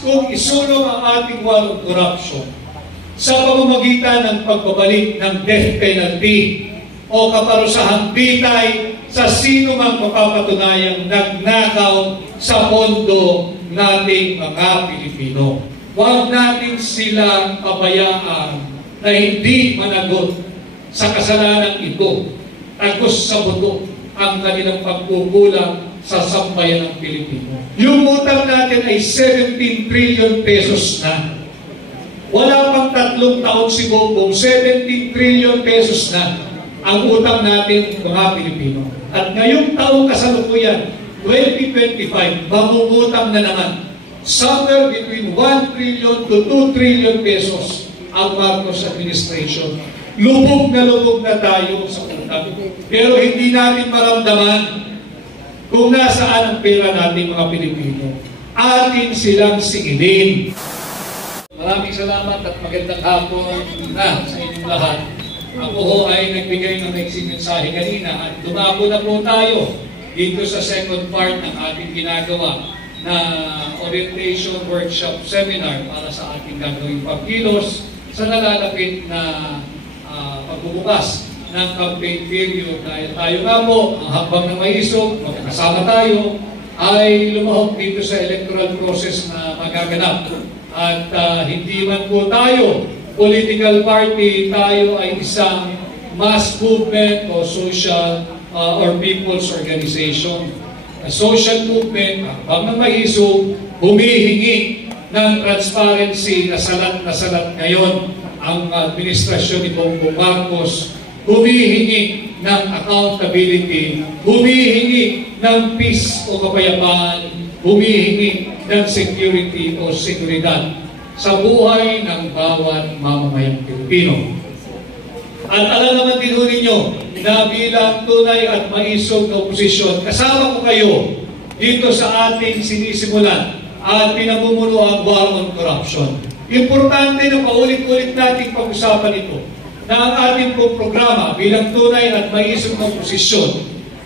kung isulong ang ating war on corruption sa pamamagitan ng pagbabalik ng death penalty o kaparusahang bitay sa sino mang mapapatunayang nagnakaw sa pondo nating mga Pilipino. Huwag natin silang pabayaan na hindi managot sa kasalanang ito, tagos sa buto ang kanilang pagkukulang sa sambayan ng Pilipino. Yung utang natin ay 17 trillion pesos na. Wala pang 3 taon siguro, 17 trillion pesos na ang utang natin mga Pilipino. At ngayong taong kasalukuyan, 2025, mangungutang na naman somewhere between 1 trillion to 2 trillion pesos ang Marcos administration. Lubog na tayo sa utang. Pero hindi natin maramdaman kung nasaan ang pera natin mga Pilipino. Atin silang singilin. Maraming salamat at magandang hapon na sa inyong lahat. Ako ho ay nagbigay ng maiksing mensahe kanina at dumako na po tayo dito sa second part ng ating ginagawa na orientation workshop seminar para sa ating gagawing pagkilos sa nalalapit na pagbubukas ng campaign period. Dahil tayo nga po, ang hakbang ng maisog, magkakasama tayo, ay lumahok dito sa electoral process na magaganap. At hindi man po tayo political party, tayo ay isang mass movement o social or people's organization. A social movement, habang ng maisog, humihingi ng transparency na salat ngayon ang administrasyon ni Bongbong Marcos, humihingi ng accountability, humihingi ng peace o kapayapaan, humihingi ng security o seguridad sa buhay ng bawat mamamayang Pilipino. At alam naman din ninyo na bilang tunay at maisog na oposisyon, kasama ko kayo dito sa ating sinisimulan at pinamumuno ang war on corruption. Importante na paulit-ulit nating pag-usapan ito na ang ating programa bilang tunay at maisog na oposisyon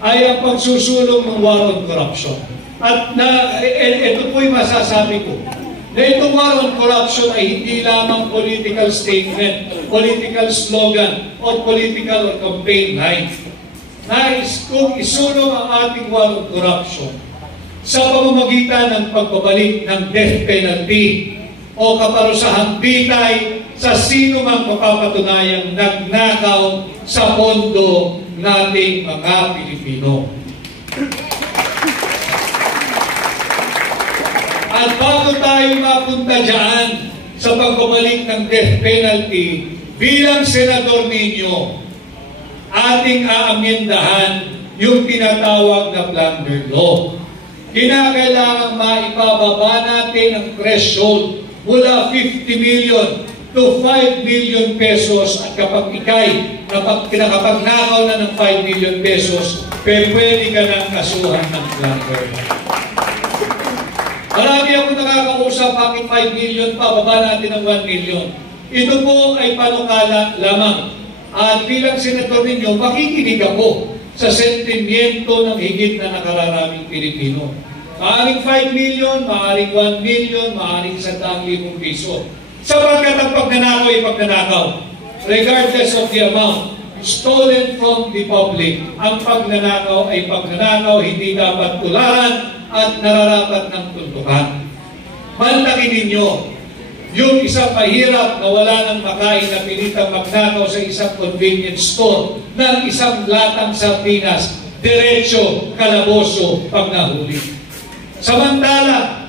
ay ang pagsusulong ng war on corruption. At ito po'y masasabi ko, na itong war on corruption ay hindi lamang political statement, political slogan, or political or campaign line. Nais kung isulong ang ating war on corruption sa pamamagitan ng pagbabalik ng death penalty o kaparusahang bitay sa sino mang mapapatunayang nagnakaw sa pondo nating mga Pilipino. At bago tayo mapunta dyan sa pagbabalik ng death penalty, bilang senador ninyo, ating aamyendahan yung tinatawag na plunder law. Kinakailangan maipababa natin ang threshold mula 50 million to 5 million pesos at kapag nakapagnakaw na ng 5 million pesos, pwede ka nang kasuhan ng plunder. Marami ako nakakausap, bakit 5 million pa, baba natin ng 1 million. Ito po ay panukala lamang. At bilang senador ninyo, makikinig ako sa sentimiento ng higit na nakararaming Pilipino. Maaring 5 million, maaring 1 million, maaring 100,000 piso. Sapagkat ang pagnanakaw ay pagnanakaw. Regardless of the amount stolen from the public, ang pagnanakaw ay pagnanakaw, hindi dapat tularan at nararapat ng tuntukan. Mantakin ninyo, yung isang mahirap na wala nang makain na pilitang magnakaw sa isang convenience store ng isang latang sardinas, diretso, kalaboso, pag nahuli. Samantala,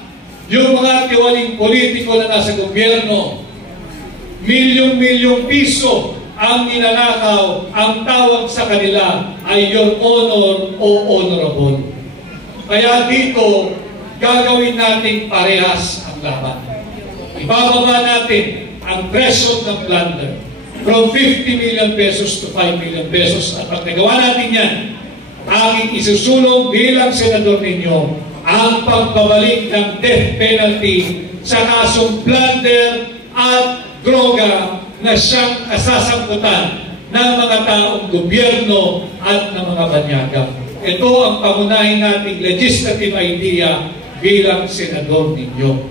yung mga tiwaling politiko na nasa gobyerno, milyong-milyong piso ang ninanakaw, ang tawag sa kanila ay your honor o honorable. Kaya dito, gagawin natin parehas ang laban. Ibababa natin ang threshold ng plunder from 50 million pesos to 5 million pesos. At pag nagawa natin yan, aking isusulong bilang senador ninyo ang pagbabalik ng death penalty sa kasong plunder at droga na siyang kasasangkutan ng mga taong gobyerno at ng mga banyaga. Ito ang pangunahin nating legislative idea bilang senador ninyo.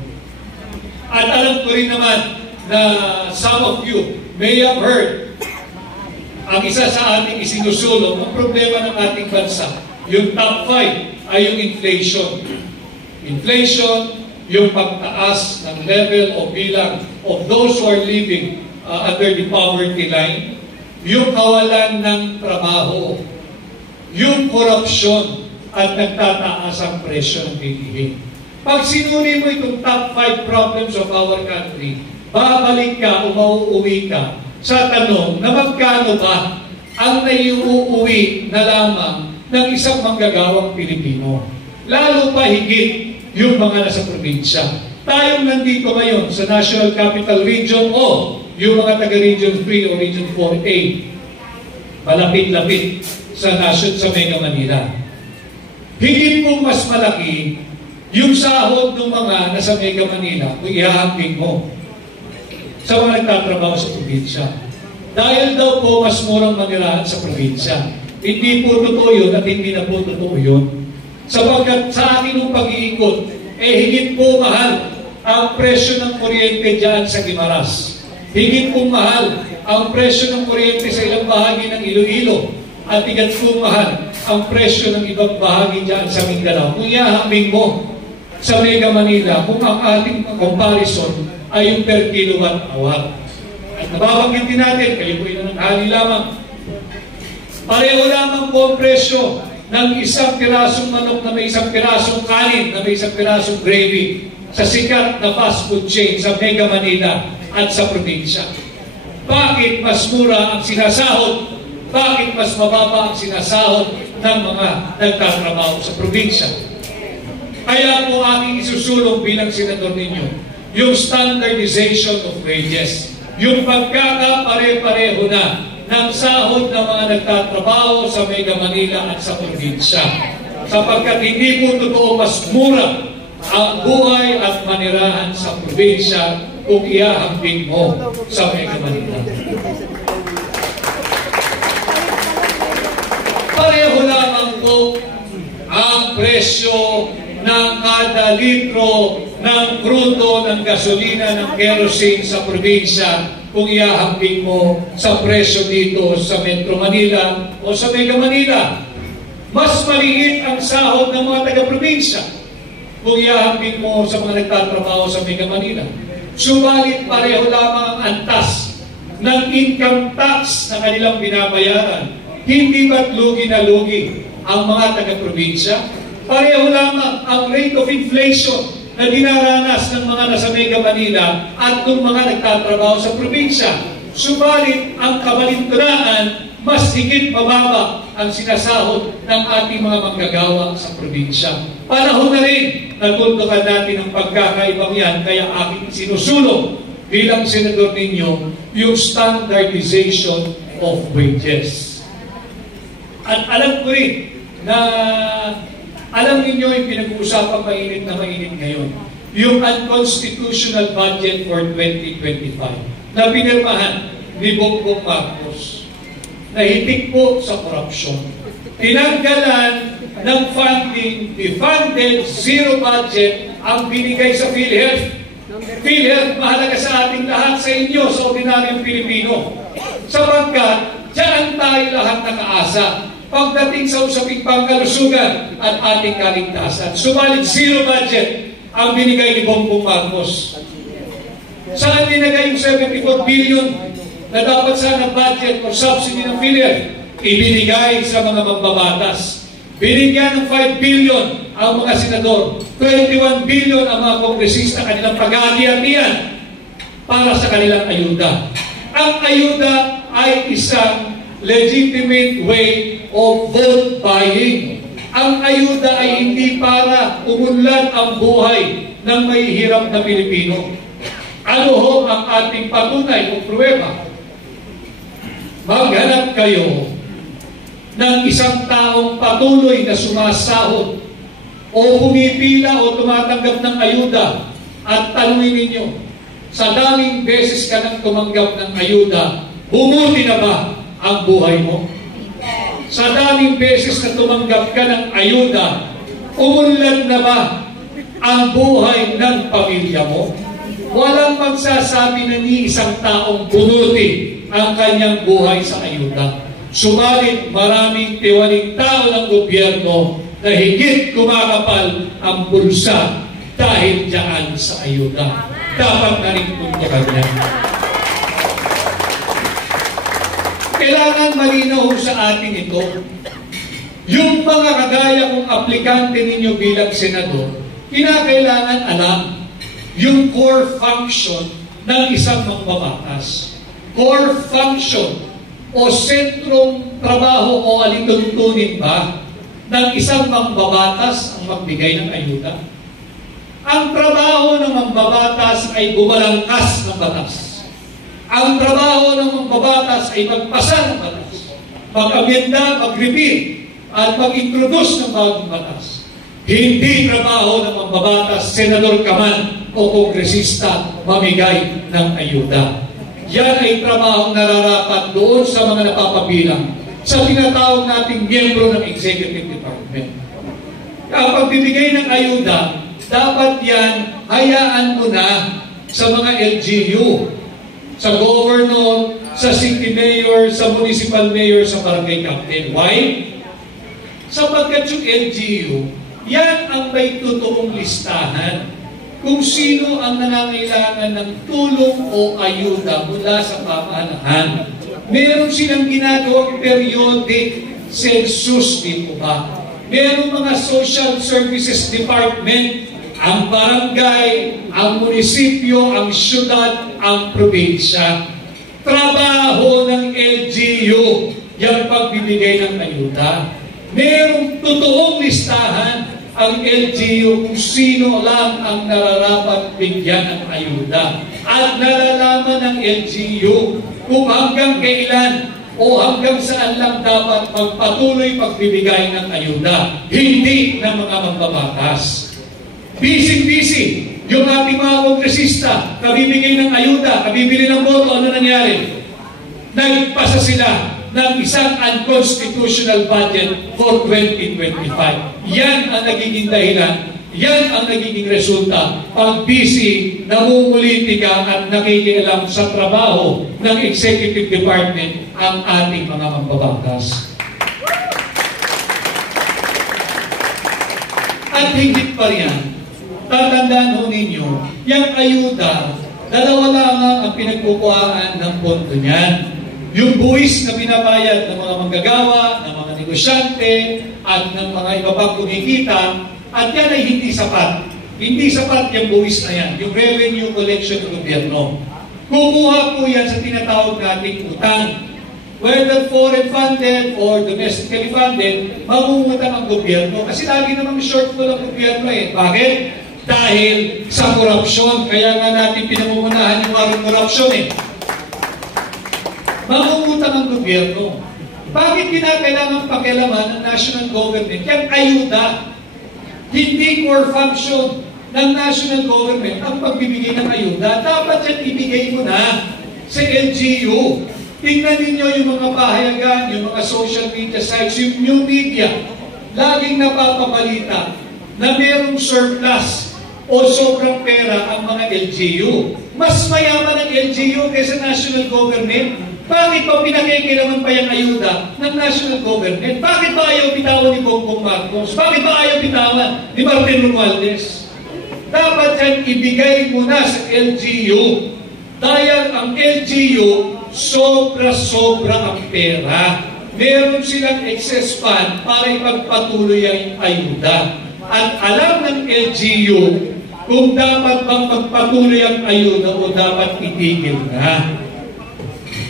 At alam ko rin naman na some of you may have heard ang isa sa ating isinusulong, ang problema ng ating bansa, yung top 5 ay yung inflation. Inflation, yung pagtaas ng level o bilang of those who are living under the poverty line, yung kawalan ng trabaho, yung korupsyon, at nagtataas ang presyo ng bilihin. Pag sinuri mo itong top 5 problems of our country, babalik ka o mauuwi ka sa tanong na magkano ba ang naiuuwi na lamang ng isang manggagawang Pilipino. Lalo pa higit yung mga nasa probinsya. Tayong nandito ngayon sa National Capital Region o yung mga taga-Region 3 o Region 4A, malapit-lapit sa Mega Manila. Higit kung mas malaki yung sahod ng mga nasa Mega Manila kung ihahambing mo sa mga nagtatrabaho sa probinsya. Dahil daw po mas murang manirahan sa probinsya. Hindi po totoo yun at hindi na po totoo yun. Sapagkat sa akin ng pag-iikot, higit po mahal ang presyo ng kuryente dyan sa Guimaras. Higit po mahal ang presyo ng kuryente sa ilang bahagi ng Iloilo. At higit po mahal ang presyo ng ibang bahagi dyan sa Mindanao. Kung ihahambing mo sa Mega Manila, kung ang ating comparison ay yung per kilowatt hour. At nababanggit din natin, kayo po yung nanghali lamang. Pareho lamang po ang presyo ng isang pirasong manok na may isang pirasong kanin, na may isang pirasong gravy sa sikat na fast food chain sa Mega Manila at sa probinsya. Bakit mas mura ang sinasahod? Bakit mas mababa ang sinasahod ng mga nagtatrabaho sa probinsya? Kaya po aking isusulong bilang senador ninyo, yung standardization of wages, yung pagkakapare-pareho na ng sahod ng mga nagtatrabaho sa Mega Manila at sa probinsya. Sapagkat hindi po totoo mas mura ang buhay at manirahan sa probinsya kung ihahambing mo sa Mega Manila. Pareho lamang po ang presyo ng kada litro ng krudo, ng gasolina, ng kerosene sa probinsya kung ihahambing mo sa presyo dito sa Metro Manila o sa Mega Manila. Mas maliit ang sahod ng mga taga-probinsya kung ihahambing mo sa mga nagtatrabaho sa Mega Manila. Subalit pareho lamang ang antas ng income tax na kanilang binabayaran. Hindi ba't lugi na lugi ang mga taga-probinsya? Pareho lamang ang rate of inflation na dinaranas ng mga nasa Mega Manila at ng mga nagtatrabaho sa probinsya. Subalit, ang kabalintunaan, mas higit mababa ang sinasahod ng ating mga manggagawa sa probinsya. Panahon na rin na tuntukan natin ang pagkakaibang yan, kaya aking sinusulong bilang senador ninyo yung standardization of wages. At alam ko rin na alam ninyo yung pinag-uusapang mainit na mainit ngayon, yung unconstitutional budget for 2025 na pinirmahan ni Bongbong Marcos na hitik po sa korupsyon. Tinanggalan ng funding, defunded, zero budget ang binigay sa PhilHealth. PhilHealth mahalaga sa ating lahat, sa inyo, sa ordinaryong Pilipino. Sapagkat diyan tayo lahat nakaasa pagdating sa usaping pangkalusugan at ating kaligtasan. Subalit zero budget ang binigay ni Bongbong Marcos. Saan dinagay yung 74 billion na dapat sana budget or subsidy ng PhilHealth? Ibinigay sa mga mambabatas. Binigyan ng 5 billion ang mga senador, 21 billion ang mga kongresista, kanilang paghahati-hatian para sa kanilang ayuda. Ang ayuda ay isang legitimate way of vote buying. Ang ayuda ay hindi para umunlad ang buhay ng mahihirap na Pilipino. Ano ho ang ating patunay o pruweba? Maghanap kayo ng isang taong patuloy na sumasahod o pumipila o tumatanggap ng ayuda at tanungin ninyo, sa daming beses ka nang tumanggap ng ayuda, bumuti na ba ang buhay mo? Sa daming beses na tumanggap ka ng ayuda, umunlad na ba ang buhay ng pamilya mo? Walang magsasabi na ni isang taong bunuti ang kanyang buhay sa ayuda. Subalit maraming tiwaling tao ng gobyerno na higit kumakapal ang bulsa dahil diyan sa ayuda. Dapat na rin puntukan yan. Kailangan malinaw sa atin ito. Yung mga kagaya kong aplikante ninyo bilang senador, kinakailangan alam yung core function ng isang mambabatas. Core function o sentrong trabaho o alituntunin ba ng isang mambabatas ang magbigay ng ayuda? Ang trabaho ng mambabatas ay bumalangkas ng batas. Ang trabaho ng mambabatas ay magpasa ng batas, mag-amenda, mag-repeal, at mag-introduce ng bagong batas. Hindi trabaho ng mambabatas, senador ka man o kongresista, mamigay ng ayuda. Yan ay trabaho nararapat doon sa mga napapabilang sa tinatawag nating miyembro ng Executive Department. Ang pagbibigay ng ayuda, dapat yan hayaan mo na sa mga LGU, sa governor, sa city mayor, sa municipal mayor, sa barangay captain. Why? Sapagkat yung LGU, yan ang may totoong listahan kung sino ang nangangailangan ng tulong o ayuda mula sa pamahalaan. Meron silang ginagawang periodic census, di po ba? Meron mga social services department, ang barangay, ang munisipyo, ang syudad, ang probinsya. Trabaho ng LGU yung pagbibigay ng ayuda. Merong totoong listahan ang LGU kung sino lang ang nararapat bigyan ng ayuda. At nalalaman ng LGU kung hanggang kailan o hanggang saan lang dapat magpatuloy pagbibigay ng ayuda. Hindi ng mga mambabatas. Busy-busy yung ating mga kongresista, kabibigay ng ayuda, kabibili ng boto, ano nangyari? Nagpasa sila ng isang unconstitutional budget for 2025. Yan ang nagiging dahilan, yan ang nagiging resulta pag busy, namumulitika at nakikialam sa trabaho ng Executive Department ang ating mga mambabatas. At higit pa riyan, tatandaan ho ninyo, yung ayuda, dalawa lamang ang pinagkukuhaan ng pondo niyan. Yung buwis na binabayad ng mga manggagawa, ng mga negosyante, at ng mga iba pang kumikita, at yan ay hindi sapat. Hindi sapat yung buwis na yan, yung revenue collection ng gobyerno. Kumuha po yan sa tinatawag nating utang. Whether foreign funded or domestically funded, mangungutang ang gobyerno. Kasi lagi namang shortfall ang gobyerno eh. Bakit? Dahil sa korupsyon. Kaya nga natin pinangungunahan yung warong korupsyon eh. Mangungutang ang gobyerno. Bakit kinakailangan pakialaman ng national government? Yan ayuda. Hindi core function ng national government ang pagbibigay ng ayuda. Dapat yan ibigay mo na sa LGU. Tingnan ninyo yung mga pahayagan, yung mga social media sites, yung new media. Laging napapabalita na mayroong surplus o sobrang pera ang mga LGU. Mas mayaman ang LGU kaysa national government. Bakit pa pinakikilaman pa yung ayuda ng national government? Bakit ba ayaw bitawan ni Bongbong Marcos? Bakit ba ayaw bitawan ni Martin Romualdez? Dapat yan ibigay mo na sa LGU. Dahil ang LGU, sobra-sobra ang pera. Meron silang excess fund para ipagpatuloy ang ayuda. At alam ng LGU kung dapat bang magpatuloy ang ayuda o dapat itigil na.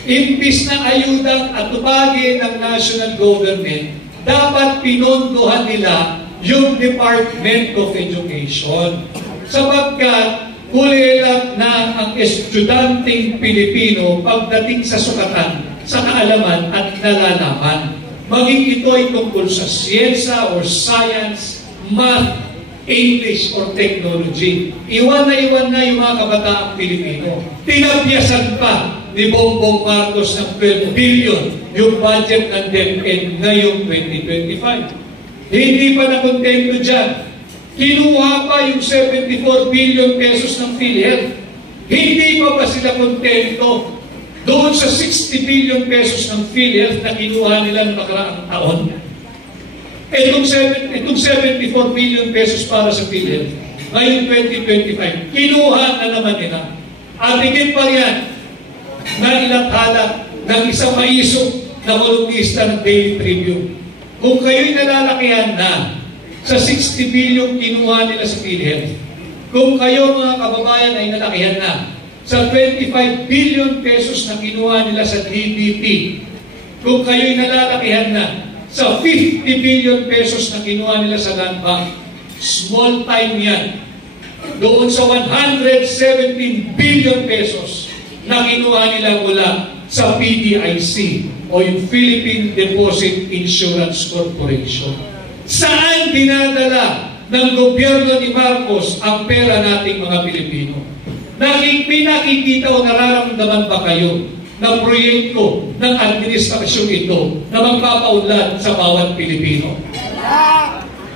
Imbis na ayudang atupagin ng national government, dapat pinondohan nila yung Department of Education. Sapagkat kulilat na ang estudyanteng Pilipino pagdating sa sukatan, sa kaalaman at nalalaman. Maging ito ay tungkol sa siyensa or science, math, English or technology. Iwan na yung mga kabataang Pilipino. Tinapyasan pa ni Bongbong Marcos ng 12 billion yung budget ng DepEd ngayong 2025. Hindi pa nakontento dyan. Kinuha pa yung 74 billion pesos ng PhilHealth. Hindi pa ba sila kontento doon sa 60 billion pesos ng PhilHealth na kinuha nila noong nakaraang taon? Itong 74 billion pesos para sa PhilHealth, ngayon 2025, kinuha na naman nila. At higit pa yan, na ilathala ng isang maiso na kolumnista ng Daily Tribune. Kung kayo'y nalalakihan na sa 60 billion kinuha nila sa PhilHealth, kung kayo mga kababayan ay nalakihan na sa 25 billion pesos na kinuha nila sa DBP, kung kayo'y nalalakihan na sa 50 billion pesos na kinuha nila sa Land Bank, small time yan. Doon sa 117 billion pesos na kinuha nila mula sa PDIC o yung Philippine Deposit Insurance Corporation. Saan dinadala ng gobyerno ni Marcos ang pera nating mga Pilipino? May nakikita o nararamdaman ba kayo ng proyekto ng administrasyon ito na magpapaunlad sa bawat Pilipino?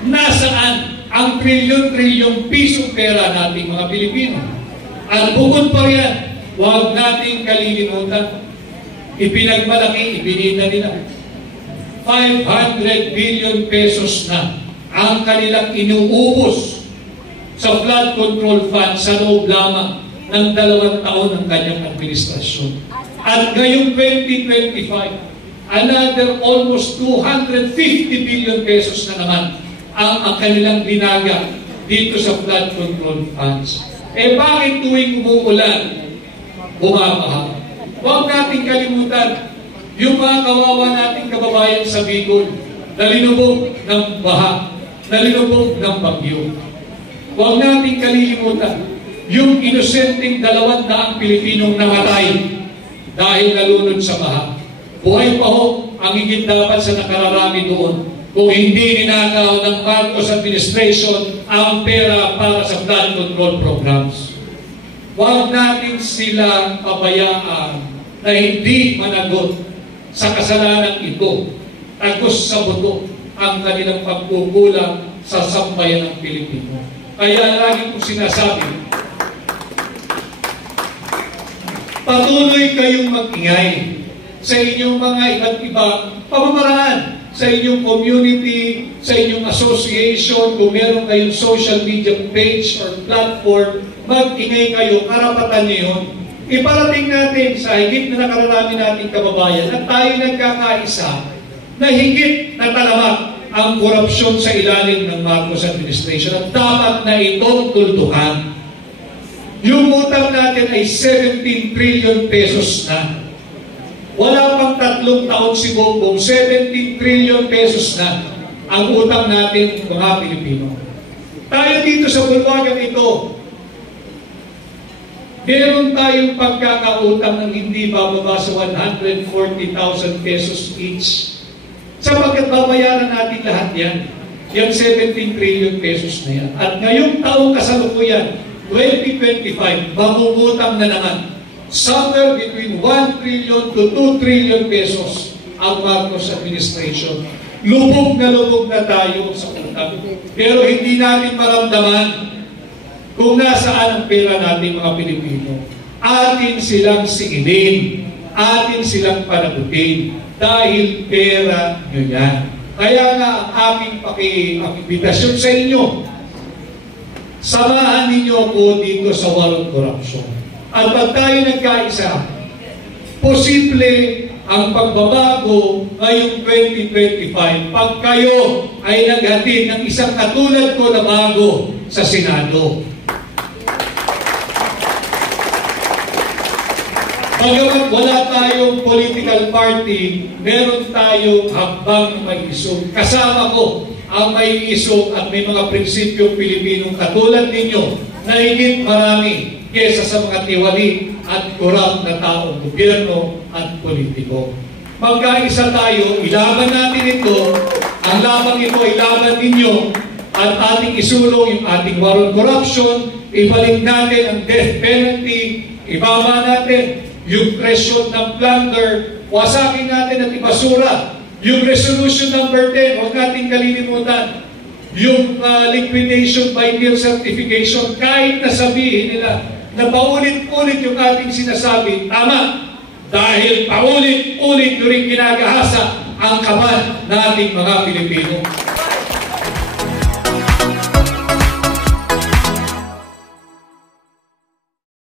Nasaan ang trilyon-trilyong pisong pera nating mga Pilipino? At bukod pa riyan, huwag nating kalilimutan, ipinagmalaki, ibinita nila 500 billion pesos na ang kanilang inuubos sa flood control fund sa loob lamang ng 2 taon ng kanyang administrasyon. At ngayong 2025, another almost 250 billion pesos na naman ang kanilang binaga dito sa flood control funds. Bakit tuwing umuulan, bumabaha? Huwag nating kalimutan yung mga kawawa nating kababayan sa Bicol na linubog ng baha, na linubog ng bagyo. Huwag nating kalilimutan yung inosenteng 200 Pilipinong namatay dahil nalunod sa baha. Buhay pa ho ang higit dapat sa nakararami doon kung hindi ninakaw ng Marcos administration ang pera para sa flood control programs. Huwag natin sila pabayaan na hindi managot sa kasalanan ito, tagos sa buto ang kanilang pagkukulang sa sambayan ng Pilipino. Kaya lagi kong sinasabi, patuloy kayong mag-ingay sa inyong mga iba't ibang pamamaraan, sa inyong community, sa inyong association, kung meron kayong social media page or platform, mag-ingay kayo, karapatan niyo yun. Iparating natin sa higit na nakararami nating kababayan na tayo nagkakaisa na higit na talamak ang korupsyon sa ilalim ng Marcos administration at dapat na itong tuldukan. Yung utang natin ay 17 trillion pesos na. Wala pang 3 taon si Bongbong, 17 trillion pesos na ang utang natin mga Pilipino. Tayo dito sa bulwagang ito, meron tayong pagkakautang ng hindi bababa sa 140,000 pesos each. Sapagkat babayaran natin lahat yan. Yung 17 trillion pesos na yan. At ngayong taong kasalukuyan, 2025, mangungutang na naman. Somewhere between 1 trillion to 2 trillion pesos ang Marcos administration. Lubog na tayo sa utang. Pero hindi natin maramdaman kung nasaan ang pera natin mga Pilipino. Atin silang singilin, atin silang panagutin, dahil pera nyo yan. Kaya nga ang aking pakiimbitasyon sa inyo, samahan ninyo ako dito sa war on corruption. At pag tayo nagkaisa, posible ang pagbabago ngayong 2025 pag kayo ay naghatid ng isang katulad ko na bago sa Senado. Bagamat wala tayong political party, meron tayong hakbang may isog. Kasama ko ang may isog at may mga prinsipyong Pilipinong katulad ninyo na higit marami kesa sa mga tiwali at korap na taong gobyerno at politiko. Magkaisa tayo, ilaban natin ito, ang labang ito ay laban ninyo at ating isulong yung ating war on corruption, ibalik natin ang death penalty, ibaba natin yung presyon ng plunder, wasakin natin at ibasura. Yung resolution number 10, huwag natin kalilimutan. Yung liquidation by bill certification, kahit na sabihin nila, na paulit-ulit yung ating sinasabi, tama. Dahil paulit-ulit nyo rin ginagahasa ang kaban ng ating mga Pilipino.